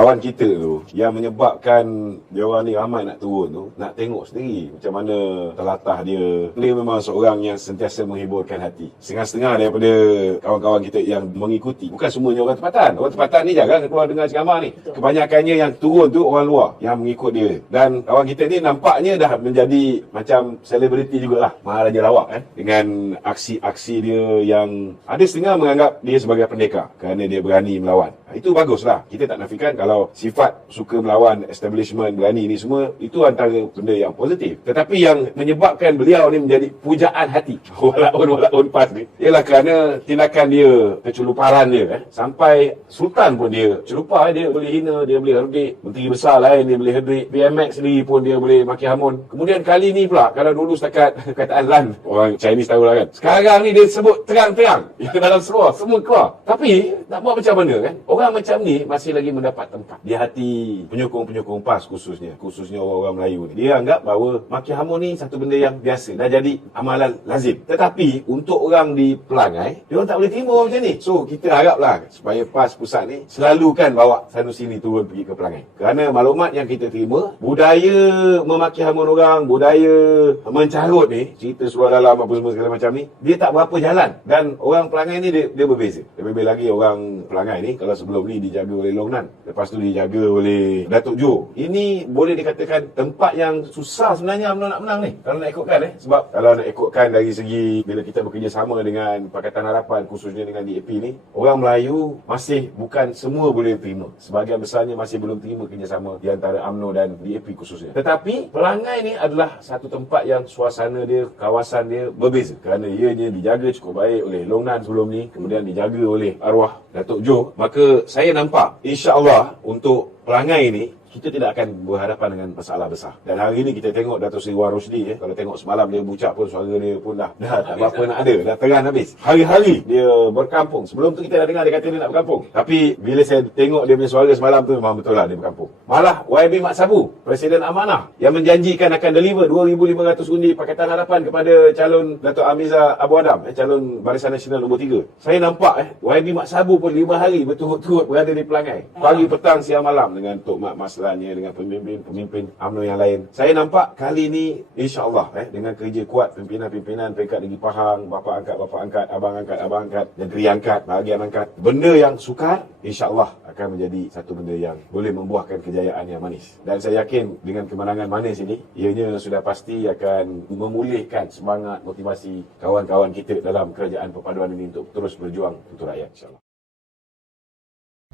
kawan kita tu yang menyebabkan dia orang ni ramai nak turun tu, nak tengok sendiri macam mana telatah dia. Dia memang seorang yang sentiasa menghiburkan hati. Setengah-setengah daripada kawan-kawan kita yang mengikuti, bukan semuanya orang tempatan. Orang tempatan ni jangan keluar dengar ceramah ni. Kebanyakannya yang turun tu orang luar yang mengikut dia. Dan kawan kita ni nampaknya dah menjadi macam selebriti jugalah, Maharaja Lawak kan, dengan aksi-aksi dia yang ada setengah menganggap dia sebagai pendekar kerana dia berani melawan. Itu baguslah. Kita tak nafikan kalau sifat suka melawan establishment, berani ni semua, itu antara benda yang positif. Tetapi yang menyebabkan beliau ni menjadi pujaan hati walaupun PAS ni, ialah kerana tindakan dia, keculuparan dia sampai Sultan pun dia celupar. Dia boleh hina, dia boleh herdik menteri besar lain, dia boleh herdik PMX sendiri pun dia boleh maki hamun. Kemudian kali ni pula, kalau dulu setakat kataan lan, orang Chinese tahu lah kan, sekarang ni dia sebut terang-terang yang dalam semua keluar. Tapi nak buat macam mana kan, orang macam ni masih lagi mendapat tempat di hati penyokong-penyokong PAS, khususnya orang-orang Melayu ni. Dia anggap bahawa maki hamun ni satu benda yang biasa, dah jadi amalan lazim. Tetapi untuk orang di Pelangai, dia orang tak boleh terima macam ni. So kita haraplah supaya PAS pusat ni selalu kan bawa Sanusi ni turun pergi ke Pelangai. Kerana maklumat yang kita terima, budaya memaki hamun orang, budaya mencarut ni, cerita suara dalam apa semua segala macam ni, dia tak berapa jalan. Dan orang Pelangai ni dia berbeza. Lebih lagi orang Pelangai ni, kalau sebelum ni dijaga oleh Long Nan, lepas tu dijaga oleh Datuk Jo. Ini boleh dikatakan tempat yang susah sebenarnya UMNO nak menang ni, kalau nak ikutkan sebab kalau nak ikutkan dari segi bila kita bekerjasama dengan Pakatan Harapan, khususnya dengan DAP ni, orang Melayu masih bukan semua boleh terima. Sebahagian besarnya masih belum terima kerjasama di antara UMNO dan DAP khususnya. Tetapi Pelangai ni adalah satu tempat yang suasana dia, kawasan dia berbeza, kerana ianya dijaga cukup baik oleh Long Nan sebelum ni, kemudian dijaga oleh arwah Datuk Jo. Maka saya nampak insya-Allah untuk Pelangai ni kita tidak akan berhadapan dengan masalah besar. Dan hari ini kita tengok Datuk Seri Wan Rosli, kalau tengok semalam dia bucak pun suara dia pun dah tak berapa nak ada, dah teran habis. Hari-hari dia berkampung. Sebelum tu kita dah dengar dia kata dia nak berkampung. Tapi bila saya tengok dia punya suara semalam tu, memang betul lah dia berkampung. Malah YB Mat Sabu, Presiden Amanah, yang menjanjikan akan deliver 2,500 undi Pakatan Harapan kepada calon Datuk Amiza Abu Adam, calon Barisan Nasional nombor 3. Saya nampak YB Mat Sabu pun 5 hari berturut-turut berada di Pelangai. Pagi, petang, siang, malam dengan Tok Mat Maslannya, dengan pemimpin UMNO yang lain. Saya nampak kali ni insya-Allah dengan kerja kuat pimpinan-pimpinan peringkat Negeri Pahang, bapa angkat, abang angkat, negeri angkat, bahagian angkat, benda yang sukar insya-Allah akan menjadi satu benda yang boleh membuahkan kejayaan yang manis. Dan saya yakin dengan kemenangan manis ini, ianya sudah pasti akan memulihkan semangat, motivasi kawan-kawan kita dalam kerajaan perpaduan ini untuk terus berjuang untuk rakyat, insya-Allah.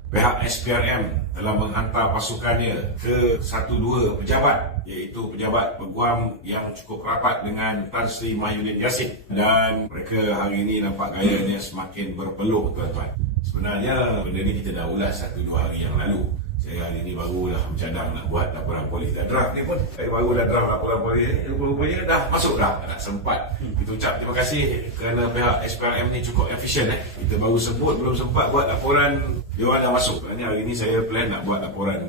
Pihak SPRM telah menghantar pasukannya ke 1-2 pejabat, iaitu pejabat peguam yang cukup rapat dengan Tan Sri Mahyudin Yassin, dan mereka hari ini nampak gayanya semakin berpeluh, tuan-tuan. Sebenarnya benda ni kita dah ulas 1-2 hari yang lalu. Saya hari ni barulah mencadang nak buat laporan polis. Dah draft ni pun, saya baru dah draft laporan polis. Rupanya dah masuk dah, tak sempat. Kita ucap terima kasih kerana pihak SPRM ni cukup efisien. Kita baru sebut, belum sempat buat laporan, dia orang dah masuk. Sebenarnya hari ni saya plan nak buat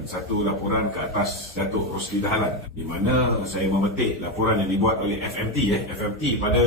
satu laporan ke atas Datuk Rosli Dahlan, di mana saya memetik laporan yang dibuat oleh FMT FMT pada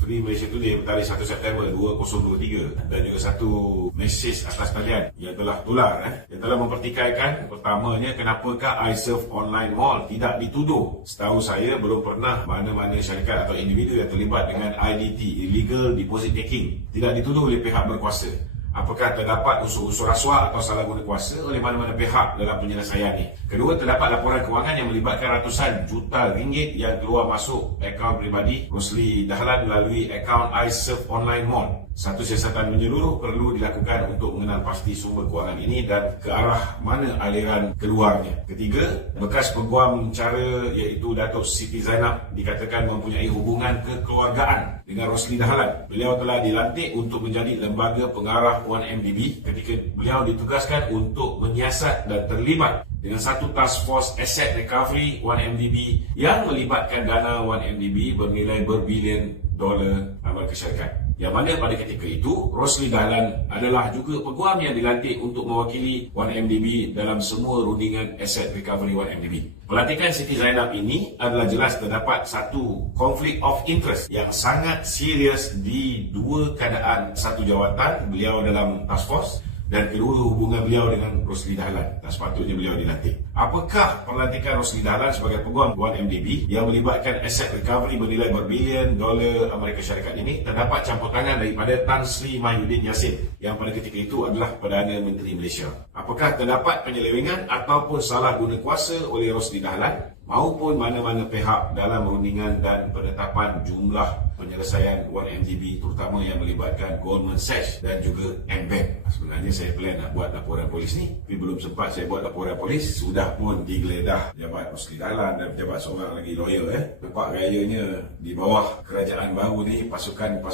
Free Malaysia Today bertarikh 1 September 2023, dan juga satu mesej atas talian yang telah tular yang telah mempertikaikan, pertamanya, kenapakah iServe Online Mall tidak dituduh. Setahu saya belum pernah mana-mana syarikat atau individu yang terlibat dengan IDT, Illegal Deposit Taking, tidak dituduh oleh pihak berkuasa. Apakah terdapat unsur-unsur rasuah atau salah guna kuasa oleh mana-mana pihak dalam penyelesaian ini? Kedua, terdapat laporan kewangan yang melibatkan ratusan juta ringgit yang keluar masuk akaun peribadi Rosli Dahlan melalui akaun iServe Online Mall. Satu siasatan menyeluruh perlu dilakukan untuk mengenal pasti sumber kewangan ini dan ke arah mana aliran keluarnya. Ketiga, bekas peguam cara iaitu Datuk Siti Zainab dikatakan mempunyai hubungan kekeluargaan dengan Rosli Dahlan. Beliau telah dilantik untuk menjadi lembaga pengarah 1MDB ketika beliau ditugaskan untuk menyiasat dan terlibat dengan satu task force asset recovery 1MDB yang melibatkan dana 1MDB bernilai berbilion dolar Amerika Syarikat. Yang mana pada ketika itu, Rosli Dahlan adalah juga peguam yang dilantik untuk mewakili 1MDB dalam semua rundingan asset recovery 1MDB. Pelantikan Siti Zainab ini adalah jelas terdapat satu konflik of interest yang sangat serius di dua keadaan. Satu jawatan beliau dalam task force, Dan kedua, hubungan beliau dengan Rosli Dahlan. Tak sepatutnya beliau dilantik. Apakah pelantikan Rosli Dahlan sebagai peguam 1MDB yang melibatkan aset recovery bernilai berbilion dolar Amerika Syarikat ini terdapat campur tangan daripada Tan Sri Mahyudin Yassin yang pada ketika itu adalah Perdana Menteri Malaysia? Apakah terdapat penyelewengan ataupun salah guna kuasa oleh Rosli Dahlan maupun mana-mana pihak dalam rundingan dan penetapan jumlah penyelesaian 1MDB terutama yang melibatkan Goldman Sachs dan juga M-Bank? Sebenarnya saya plan nak buat laporan polis ni, tapi belum sempat saya buat laporan polis. Sudah pun digeledah pejabat Rosli Dahlan dan pejabat seorang lagi lawyer. Nampak gayanya di bawah kerajaan baru ni pasukan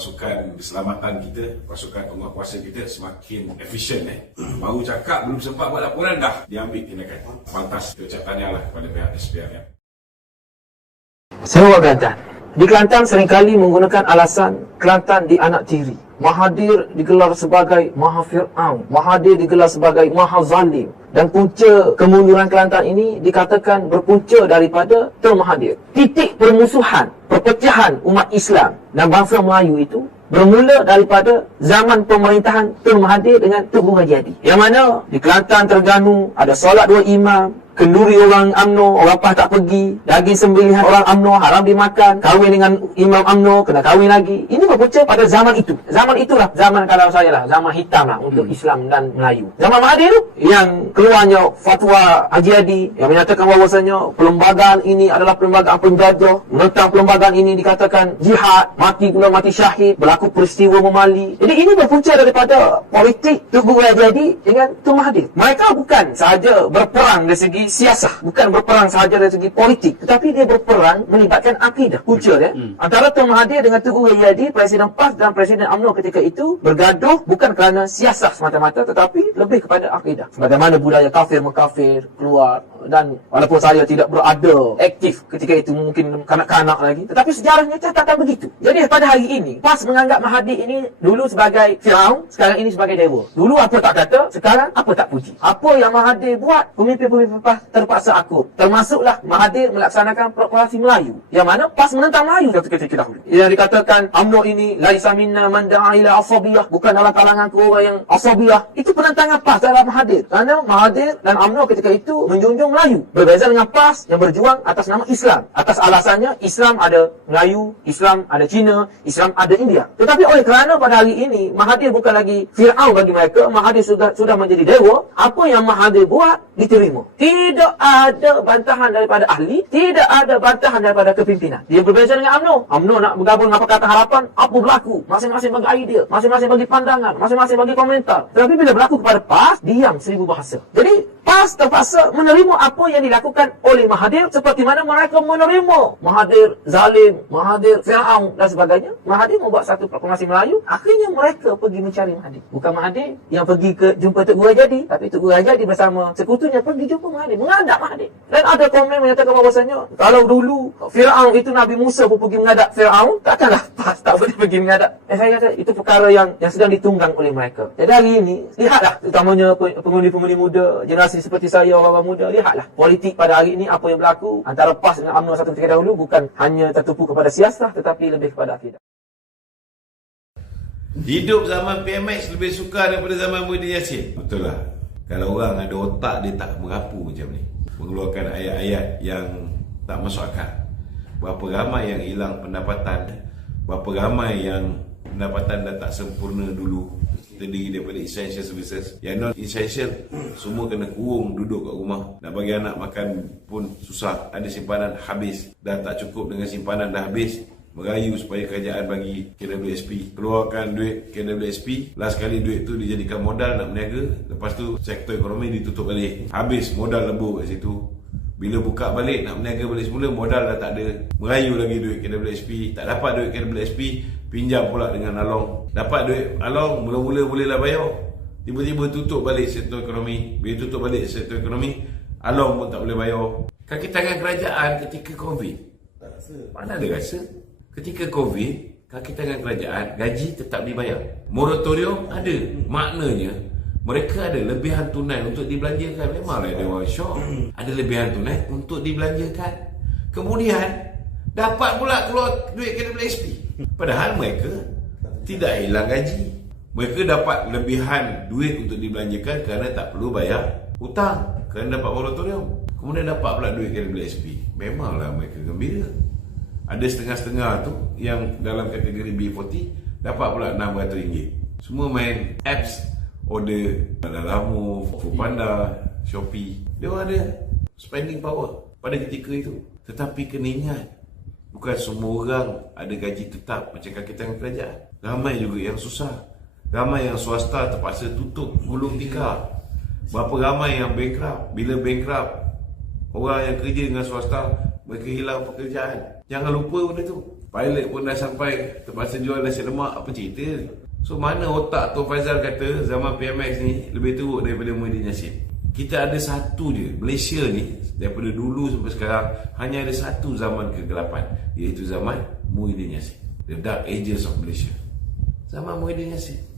keselamatan kita, pasukan penguatkuasa kita semakin efisien. Baru cakap belum sempat buat laporan dah diambil tindakan. Pantas kita ucap tahniahlah kepada pihak SPRM. Sarawak Kelantan. Di Kelantan seringkali menggunakan alasan Kelantan di anak tiri. Mahathir digelar sebagai Maha Fir'aun. Mahathir digelar sebagai Maha Zalim. Dan punca kemunduran Kelantan ini dikatakan berpunca daripada Tun Mahathir. Titik permusuhan, perpecahan umat Islam dan bangsa Melayu itu bermula daripada zaman pemerintahan Tun Mahathir dengan Tun Haji Hadi. Yang mana di Kelantan Terengganu ada solat 2 imam, kenduri orang UMNO, orang PAS tak pergi, daging sembelihan orang UMNO haram dimakan, kahwin dengan imam UMNO kena kahwin lagi. Ini berpunca pada zaman itu. Zaman itulah zaman, kalau saya lah, zaman hitam lah untuk Islam dan Melayu. Zaman Mahathir tu yang keluarnya fatwa Haji Hadi yang menyatakan bahawasanya perlembagaan ini adalah perlembagaan penjajah, menentang perlembagaan ini dikatakan jihad, mati pula mati syahid, berlaku peristiwa memali. Jadi ini berpunca daripada politik Tugu Haji Hadi dengan Tun Mahathir. Mereka bukan sahaja berperang dari segi siasah, bukan berperang sahaja dari segi politik, tetapi dia berperang melibatkan akidah. Punca dia antara Tun Mahathir dengan Tugu Haji Hadi, Presiden PAS dan Presiden UMNO ketika itu bergaduh bukan kerana siasah semata-mata, tetapi lebih kepada akidah. Bagaimana budaya kafir mengkafir keluar, dan walaupun saya tidak berada aktif ketika itu, mungkin kanak-kanak lagi, tetapi sejarahnya catatan begitu. Jadi pada hari ini PAS menganggap Mahathir ini dulu sebagai Firaun, sekarang ini sebagai dewa. Dulu apa tak kata, sekarang apa tak puji. Apa yang Mahathir buat, pemimpin-pemimpin PAS terpaksa akut. Termasuklah Mahathir melaksanakan proklamasi Melayu, yang mana PAS menentang Melayu ketika dahulu. Yang dikatakan UMNO ini laisa minna man da'a ila asabiyah, bukan dalam kalanganku orang yang asabiyah. Itu penentangan PAS dalam Mahathir. Kerana Mahathir dan UMNO ketika itu menjunjung Melayu, berbeza dengan PAS yang berjuang atas nama Islam. Atas alasannya Islam ada Melayu, Islam ada Cina, Islam ada India. Tetapi oleh kerana pada hari ini Mahathir bukan lagi Fir'aun bagi mereka, Mahathir sudah menjadi dewa, apa yang Mahathir buat diterima. Tidak ada bantahan daripada ahli, tidak ada bantahan daripada kepimpinan. Dia berbeza dengan UMNO. UMNO nak bergabung dengan Pakatan Harapan, apa berlaku? Masing-masing bagi idea, masing-masing bagi pandangan, masing-masing bagi komentar. Tetapi bila berlaku kepada PAS, diam 1000 bahasa. Jadi PAS terpaksa menerima apa yang dilakukan oleh Mahathir, seperti mana mereka menerima Mahathir zalim, Mahathir Fir'aun dan sebagainya. Mahathir membuat satu proklamasi Melayu, akhirnya mereka pergi mencari Mahathir. Bukan Mahathir yang pergi ke jumpa Tugu Haji Hadi, tapi Tugu Haji Hadi bersama sekutunya pergi jumpa Mahathir, menghadap Mahathir. Dan ada komen menyatakan bahawasanya kalau dulu Fir'aun itu Nabi Musa pun pergi menghadap Fir'aun, takkanlah PAS tak boleh pergi menghadap. Saya kata itu perkara yang sedang ditunggang oleh mereka. Jadi hari ini lihatlah, terutamanya pengundi-pengundi muda, generasi seperti saya, orang-orang muda, lihatlah politik pada hari ini apa yang berlaku antara PAS dengan UMNO satu ketika dahulu bukan hanya tertumpu kepada siasah, tetapi lebih kepada akidah. Hidup zaman PMX lebih sukar daripada zaman Muhyiddin Yassin. Betul lah. Kalau orang ada otak, dia tak merapu macam ni, mengeluarkan ayat-ayat yang tak masuk akal. Berapa ramai yang hilang pendapatan, berapa ramai yang pendapatan dah tak sempurna dulu, terdiri daripada essential services. Yang non essential semua kena kurung duduk kat rumah. Nak bagi anak makan pun susah. Ada simpanan habis, dah tak cukup dengan simpanan dah habis, merayu supaya kerajaan bagi KWSP, keluarkan duit KWSP. Last kali duit tu dijadikan modal nak berniaga, lepas tu sektor ekonomi ditutup balik, habis modal lebur kat situ. Bila buka balik nak berniaga balik semula, modal dah tak ada, merayu lagi duit KWSP, tak dapat duit KWSP, pinjam pula dengan Along. Dapat duit Along, mula-mula bolehlah bayar, tiba-tiba tutup balik sektor ekonomi. Bila tutup balik sektor ekonomi, Along pun tak boleh bayar. Kaki tangan kerajaan ketika Covid, mana ada rasa? Ketika Covid, kaki tangan kerajaan, gaji tetap dibayar, moratorium ada. Maknanya mereka ada lebihan tunai untuk dibelanjakan. Memanglah ada orang syok, ada lebihan tunai untuk dibelanjakan. Kemudian dapat pula keluar duit KWSP, padahal mereka tidak hilang gaji. Mereka dapat lebihan duit untuk dibelanjakan kerana tak perlu bayar hutang, kerana dapat moratorium. Kemudian dapat pula duit kerana beli SP. Memanglah mereka gembira. Ada setengah-setengah tu yang dalam kategori B40 dapat pula RM600. Semua main apps, order Lalamove, Foodpanda, Shopee. Dia orang ada spending power pada ketika itu. Tetapi kena ingat, bukan semua orang ada gaji tetap macam kaki tangan kerajaan. Ramai juga yang susah. Ramai yang swasta terpaksa tutup, gulung tikar. Berapa ramai yang bankrupt. Bila bankrupt, orang yang kerja dengan swasta, mereka hilang pekerjaan. Jangan lupa benda tu. Pilot pun dah sampai terpaksa jual nasi lemak, apa cerita? So mana otak Tuan Faizal kata zaman PMX ni lebih teruk daripada Muhyiddin Yassin? Kita ada satu je. Malaysia ni daripada dulu sampai sekarang hanya ada satu zaman kegelapan, iaitu zaman Muhyiddin Yassin. The Dark Ages of Malaysia. Zaman Muhyiddin Yassin.